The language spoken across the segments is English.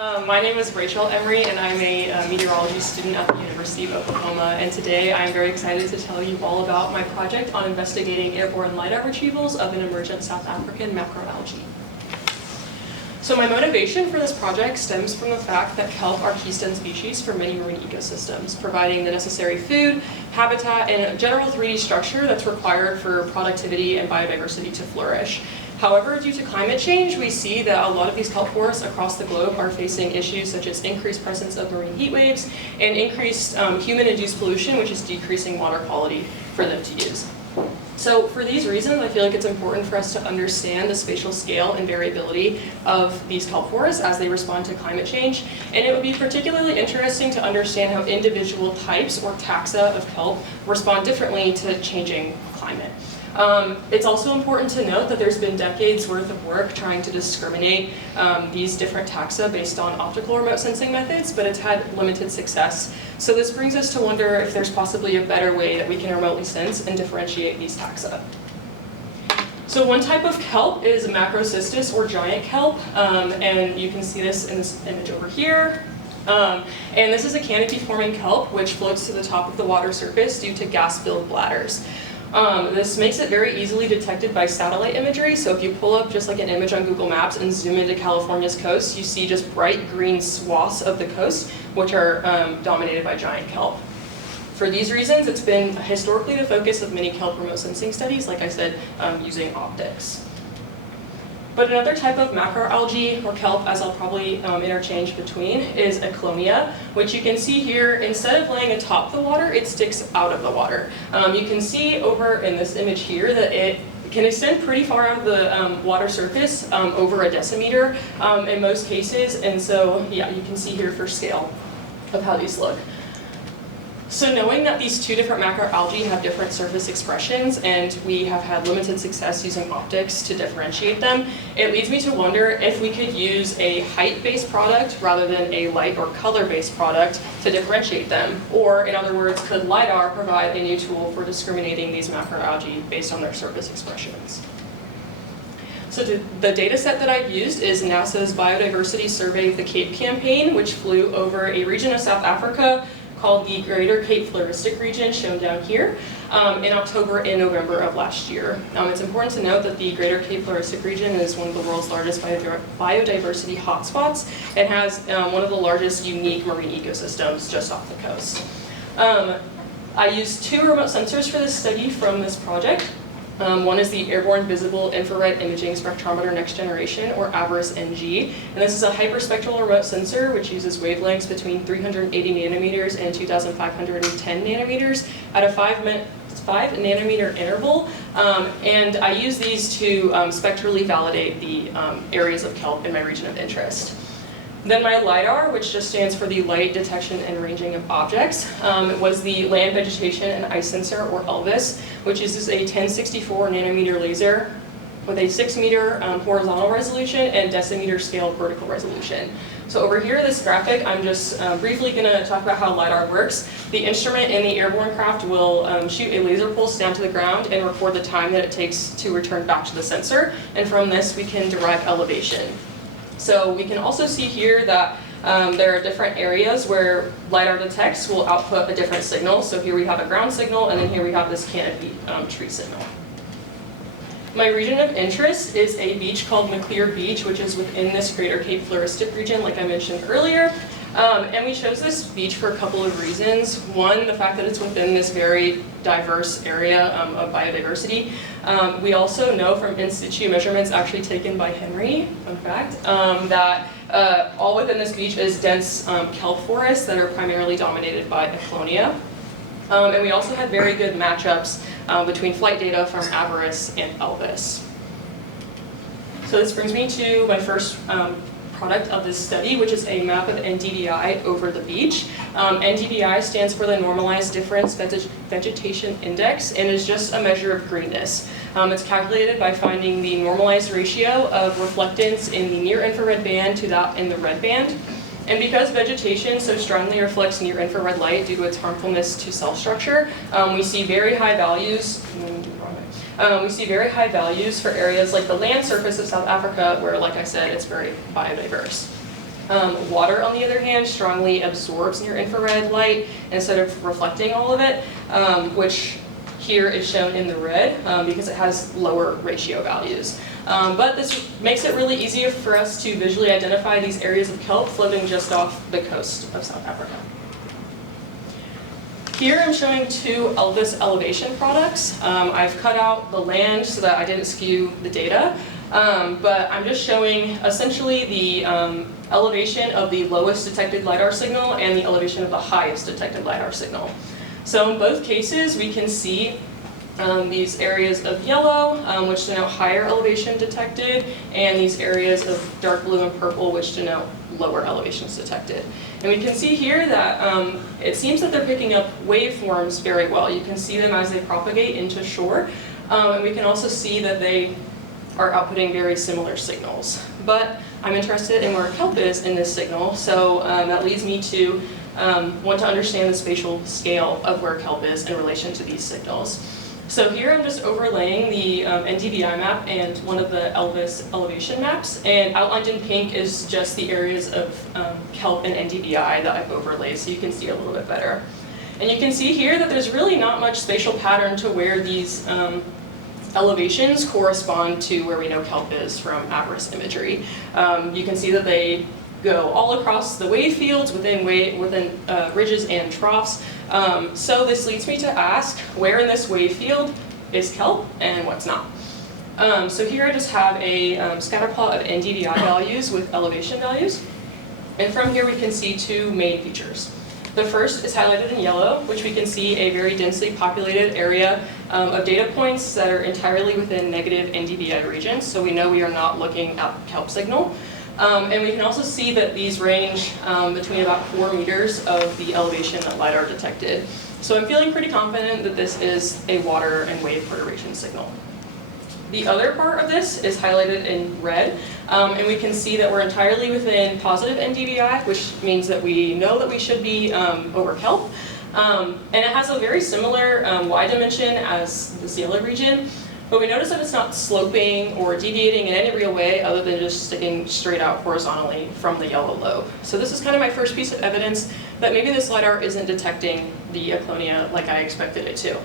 My name is Rachel Emery, and I'm a meteorology student at the University of Oklahoma. And today I'm very excited to tell you all about my project on investigating airborne LiDAR retrievals of an emergent South African macroalgae. So my motivation for this project stems from the fact that kelp are keystone species for many marine ecosystems, providing the necessary food, habitat, and general 3D structure that's required for productivity and biodiversity to flourish. However, due to climate change, we see that a lot of these kelp forests across the globe are facing issues such as increased presence of marine heat waves and increased human-induced pollution, which is decreasing water quality for them to use. So for these reasons, I feel like it's important for us to understand the spatial scale and variability of these kelp forests as they respond to climate change. And it would be particularly interesting to understand how individual types or taxa of kelp respond differently to changing climate. It's also important to note that there's been decades worth of work trying to discriminate these different taxa based on optical remote sensing methods, but it's had limited success. So this brings us to wonder if there's possibly a better way that we can remotely sense and differentiate these taxa. So one type of kelp is macrocystis or giant kelp, and you can see this in this image over here. And this is a canopy-forming kelp which floats to the top of the water surface due to gas-filled bladders. This makes it very easily detected by satellite imagery, so if you pull up just like an image on Google Maps and zoom into California's coast, you see just bright green swaths of the coast, which are dominated by giant kelp. For these reasons, it's been historically the focus of many kelp remote sensing studies, like I said, using optics. But another type of macroalgae, or kelp, as I'll probably interchange between, is Eclonia, which you can see here, instead of laying atop the water, it sticks out of the water. You can see over in this image here that it can extend pretty far out of the water surface, over a decimeter in most cases, and so yeah, you can see here for scale of how these look. So knowing that these two different macroalgae have different surface expressions and we have had limited success using optics to differentiate them, it leads me to wonder if we could use a height-based product rather than a light or color-based product to differentiate them. Or in other words, could LiDAR provide a new tool for discriminating these macroalgae based on their surface expressions? So the data set that I've used is NASA's Biodiversity Survey of the Cape campaign, which flew over a region of South Africa called the Greater Cape Floristic Region, shown down here, in October and November of last year. It's important to note that the Greater Cape Floristic Region is one of the world's largest biodiversity hotspots and has one of the largest unique marine ecosystems just off the coast. I used two remote sensors for this study from this project. One is the Airborne Visible Infrared Imaging Spectrometer Next Generation, or AVIRIS-NG, and this is a hyperspectral remote sensor which uses wavelengths between 380 nanometers and 2,510 nanometers at a 5 nanometer interval, and I use these to spectrally validate the areas of kelp in my region of interest. Then my LiDAR, which just stands for the Light Detection and Ranging of Objects, was the Land Vegetation and Ice Sensor, or LVIS, which uses a 1064 nanometer laser with a 6 meter horizontal resolution and decimeter scale vertical resolution. So over here, this graphic, I'm just briefly going to talk about how LiDAR works. The instrument in the airborne craft will shoot a laser pulse down to the ground and record the time that it takes to return back to the sensor, and from this we can derive elevation. So we can also see here that there are different areas where LiDAR detects will output a different signal. So here we have a ground signal, and then here we have this canopy tree signal. My region of interest is a beach called Maclear Beach, which is within this Greater Cape Floristic Region, like I mentioned earlier. And we chose this beach for a couple of reasons. One, the fact that it's within this very diverse area of biodiversity. We also know from in situ measurements actually taken by Emery, fun fact, that all within this beach is dense kelp forests that are primarily dominated by Eclonia. And we also had very good matchups between flight data from AVIRIS and LVIS. So this brings me to my first product of this study, which is a map of NDVI over the beach. NDVI stands for the Normalized Difference Vegetation Index and is just a measure of greenness. It's calculated by finding the normalized ratio of reflectance in the near-infrared band to that in the red band. And because vegetation so strongly reflects near-infrared light due to its harmfulness to cell structure, we see very high values. We see very high values for areas like the land surface of South Africa, where, like I said, it's very biodiverse. Water, on the other hand, strongly absorbs near-infrared light instead of reflecting all of it, which here is shown in the red because it has lower ratio values. But this makes it really easy for us to visually identify these areas of kelp floating just off the coast of South Africa. Here I'm showing two Elvis elevation products. I've cut out the land so that I didn't skew the data, but I'm just showing essentially the elevation of the lowest detected LiDAR signal and the elevation of the highest detected LiDAR signal. So in both cases, we can see these areas of yellow, which denote higher elevation detected, and these areas of dark blue and purple, which denote lower elevations detected. And we can see here that it seems that they're picking up waveforms very well. You can see them as they propagate into shore, and we can also see that they are outputting very similar signals. But I'm interested in where kelp is in this signal, so that leads me to want to understand the spatial scale of where kelp is in relation to these signals. So here I'm just overlaying the NDVI map and one of the Elvis elevation maps, and outlined in pink is just the areas of kelp and NDVI that I've overlaid, so you can see a little bit better. And you can see here that there's really not much spatial pattern to where these elevations correspond to where we know kelp is from at-risk imagery. You can see that they go all across the wave fields within ridges and troughs. So this leads me to ask, where in this wave field is kelp and what's not? So here I just have a scatter plot of NDVI values with elevation values. And from here we can see two main features. The first is highlighted in yellow, which we can see a very densely populated area of data points that are entirely within negative NDVI regions. So we know we are not looking at kelp signal. And we can also see that these range between about 4 meters of the elevation that LiDAR detected. So I'm feeling pretty confident that this is a water and wave perturbation signal. The other part of this is highlighted in red, and we can see that we're entirely within positive NDVI, which means that we know that we should be over kelp. And it has a very similar Y dimension as this yellow region. But we notice that it's not sloping or deviating in any real way other than just sticking straight out horizontally from the yellow lobe. So this is kind of my first piece of evidence that maybe this LiDAR isn't detecting the Aclonia like I expected it to.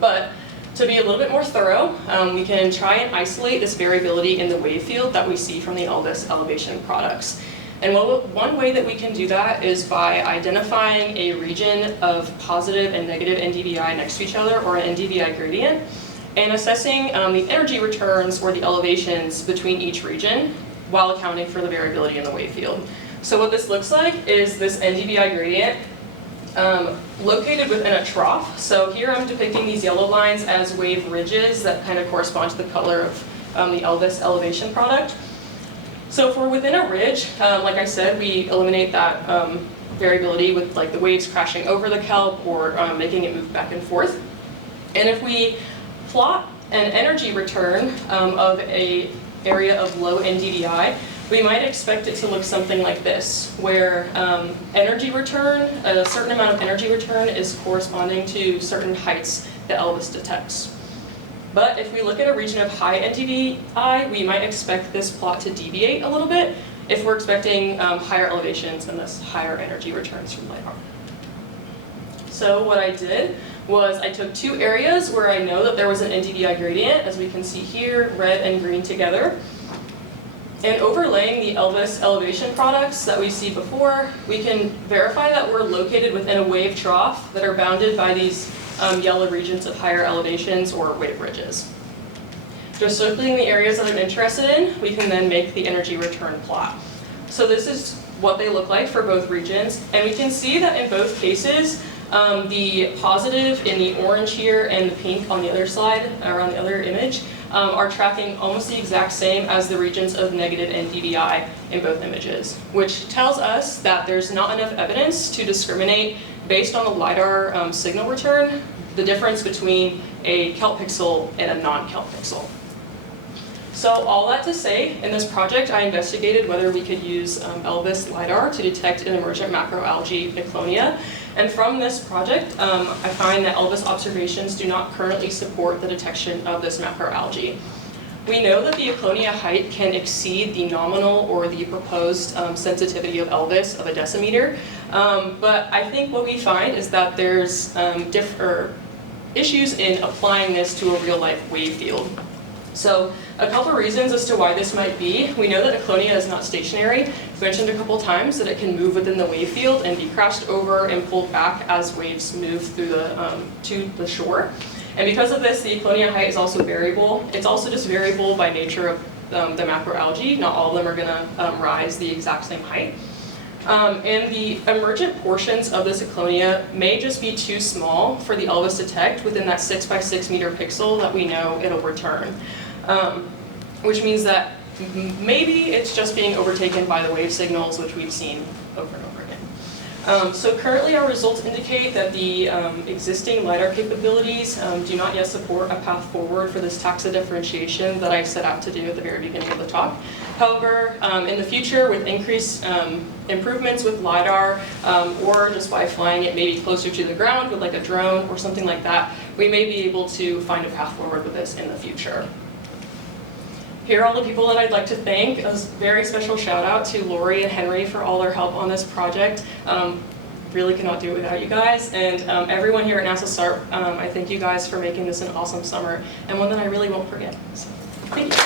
But to be a little bit more thorough, we can try and isolate this variability in the wave field that we see from the Elvis elevation products. And one way that we can do that is by identifying a region of positive and negative NDVI next to each other, or an NDVI gradient, and assessing the energy returns or the elevations between each region while accounting for the variability in the wave field. So what this looks like is this NDVI gradient located within a trough. So here I'm depicting these yellow lines as wave ridges that kind of correspond to the color of the Elvis elevation product. So if we're within a ridge, like I said, we eliminate that variability with like the waves crashing over the kelp or making it move back and forth. And if we plot an energy return of an area of low NDVI, we might expect it to look something like this, where energy return, a certain amount of energy return is corresponding to certain heights that Elvis detects. But if we look at a region of high NDVI, we might expect this plot to deviate a little bit if we're expecting higher elevations and thus higher energy returns from LiDAR. So what I did was I took two areas where I know that there was an NDVI gradient, as we can see here, red and green together. And overlaying the Elvis elevation products that we see before, we can verify that we're located within a wave trough that are bounded by these yellow regions of higher elevations or wave ridges. Just circling the areas that I'm interested in, we can then make the energy return plot. So this is what they look like for both regions, and we can see that in both cases, the positive in the orange here and the pink on the other slide, or on the other image, are tracking almost the exact same as the regions of negative NDVI in both images, which tells us that there's not enough evidence to discriminate based on the LiDAR signal return, the difference between a kelp pixel and a non-kelp pixel. So all that to say, in this project I investigated whether we could use Elvis LiDAR to detect an emergent macroalgae Aclonia. And from this project, I find that Elvis observations do not currently support the detection of this macroalgae. we know that the Eclonia height can exceed the nominal or the proposed sensitivity of Elvis of a decimeter, but I think what we find is that there's issues in applying this to a real-life wave field. So a couple of reasons as to why this might be. We know that Eclonia is not stationary. I've mentioned a couple times that it can move within the wave field and be crashed over and pulled back as waves move through to the shore. And because of this, the Eclonia height is also variable. It's also just variable by nature of the macroalgae. Not all of them are going to rise the exact same height. And the emergent portions of this Eclonia may just be too small for the Elvis to detect within that 6 by 6 meter pixel that we know it'll return. Which means that maybe it's just being overtaken by the wave signals, which we've seen over and over again. So currently our results indicate that the existing LiDAR capabilities do not yet support a path forward for this taxa differentiation that I set out to do at the very beginning of the talk. However, in the future, with increased improvements with LiDAR, or just by flying it maybe closer to the ground with like a drone or something like that, we may be able to find a path forward with this in the future. Here are all the people that I'd like to thank. A very special shout out to Lori and Henry for all their help on this project. Really cannot do it without you guys. And everyone here at NASA SARP, I thank you guys for making this an awesome summer and one that I really won't forget. So, thank you.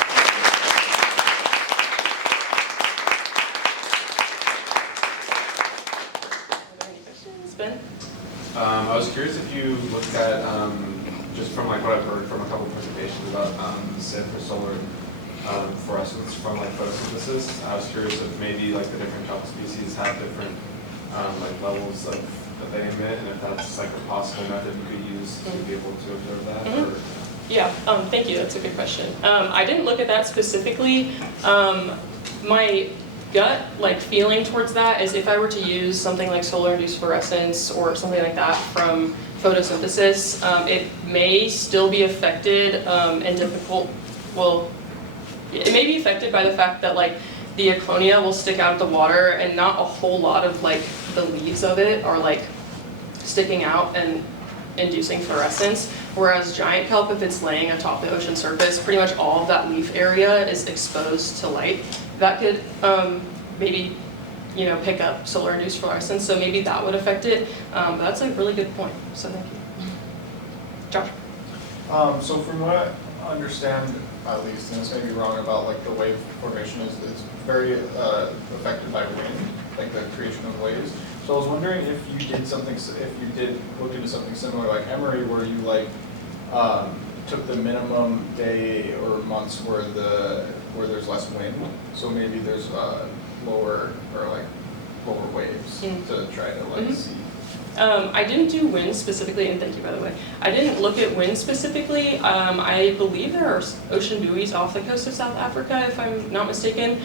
I was curious if you looked at, just from like what I've heard from a couple of presentations about SIP or solar fluorescence from like photosynthesis. I was curious if maybe like the different kelp species have different like levels of that they emit, and if that's like a possible method you could use to be able to observe that. Or... Yeah, thank you. That's a good question. I didn't look at that specifically. My gut feeling towards that is if I were to use something like solar-induced fluorescence or something like that from photosynthesis, it may still be affected and difficult. Well, it may be affected by the fact that the Eclonia will stick out of the water and not a whole lot of the leaves of it are sticking out and inducing fluorescence. Whereas giant kelp, if it's laying atop the ocean surface, pretty much all of that leaf area is exposed to light. That could maybe pick up solar-induced fluorescence, so maybe that would affect it. But that's a really good point, so thank you. Josh? So from what I understand, at least, and this may be wrong about the wave formation is very affected by wind, the creation of waves. So I was wondering if you did look into something similar like Emery, where you took the minimum day or months where there's less wind, so maybe there's lower waves to try to see. I didn't do wind specifically, and thank you by the way. I didn't look at wind specifically. I believe there are ocean buoys off the coast of South Africa, if I'm not mistaken,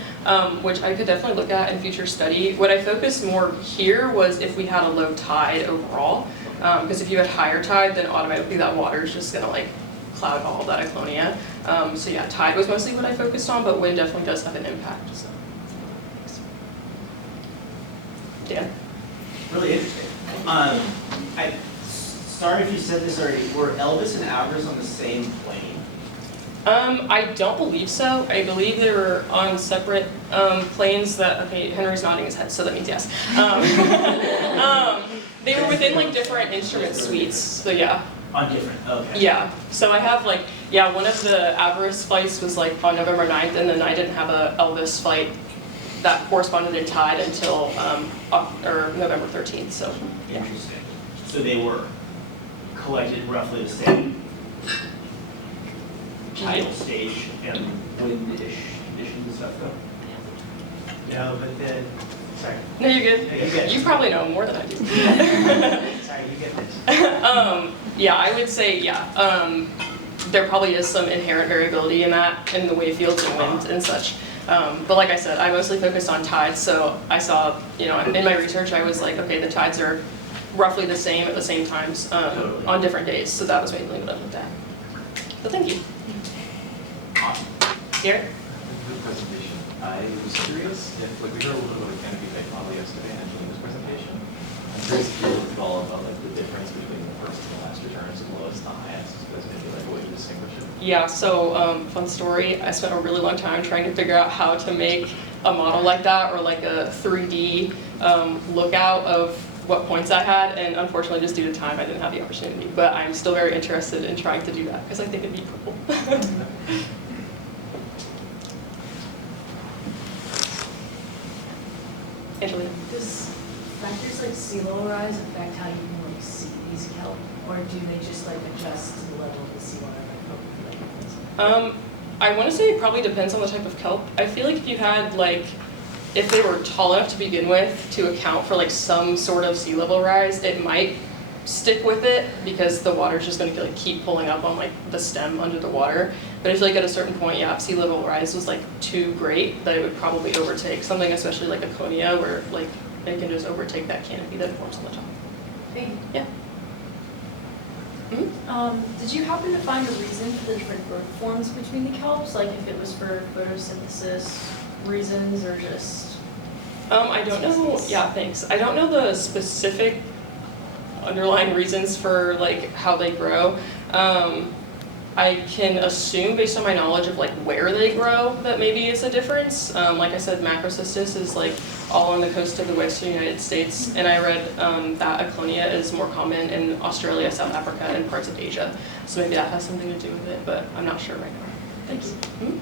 which I could definitely look at in future study. What I focused more here was if we had a low tide overall, because if you had higher tide, then automatically that water is just going to cloud all of that Eclonia. So yeah, tide was mostly what I focused on, but wind definitely does have an impact. So. Dan? Really interesting. Sorry if you said this already. Were Elvis and Avers on the same plane? I don't believe so. I believe they were on separate planes that, okay, Henry's nodding his head, so that means yes. They were within different instrument suites, so yeah. On different, okay. Yeah, so I have one of the Avers flights was on November 9th, and then I didn't have a Elvis flight that corresponded in tide until November 13th, so yeah. Interesting. So they were collected roughly the same tidal stage and windish conditions and stuff though? No, but then, sorry. No, you're good. No, you're good. You probably know more than I do. Sorry, you get this. Yeah, I would say, there probably is some inherent variability in that, in the wave fields and wind and such. But like I said, I mostly focused on tides, so I saw, in my research I was okay, the tides are roughly the same at the same times Totally. on different days, so that was mainly what I looked at. So thank you. Awesome. Garrett? Good presentation. I was curious if, we heard a little bit about the canopy type model yesterday in Angelina's presentation. I'm curious if you looked at all about the difference between the first and the last returns, as well as the highest, as maybe a way to distinguish it. Yeah, so fun story, I spent a really long time trying to figure out how to make a model like that, or like a 3D lookout of what points I had, and unfortunately just due to time I didn't have the opportunity, but I'm still very interested in trying to do that because I think it'd be cool. Angelina. Does factors like sea level rise affect how you can like see these kelp, or do they just like adjust to the level of the sea water? I want to say it probably depends on the type of kelp. I feel like if you had like, if they were tall enough to begin with to account for like some sort of sea level rise, it might stick with it because the water's just going to like keep pulling up on like the stem under the water. But I feel like at a certain point, yeah, if sea level rise was like too great, that it would probably overtake something, especially like a conia, where like it can just overtake that canopy that forms on the top. Thank you. Yeah. Did you happen to find a reason for the different growth forms between the kelps? Like if it was for photosynthesis reasons or just? I don't know. Yeah, thanks. I don't know the specific underlying reasons for like how they grow. I can assume based on my knowledge of like where they grow that maybe it's a difference. Like I said, macrocystis is like all on the coast of the western United States, and I read that Aconia is more common in Australia, South Africa, and parts of Asia. So maybe that has something to do with it, but I'm not sure right now. Thanks. Hmm?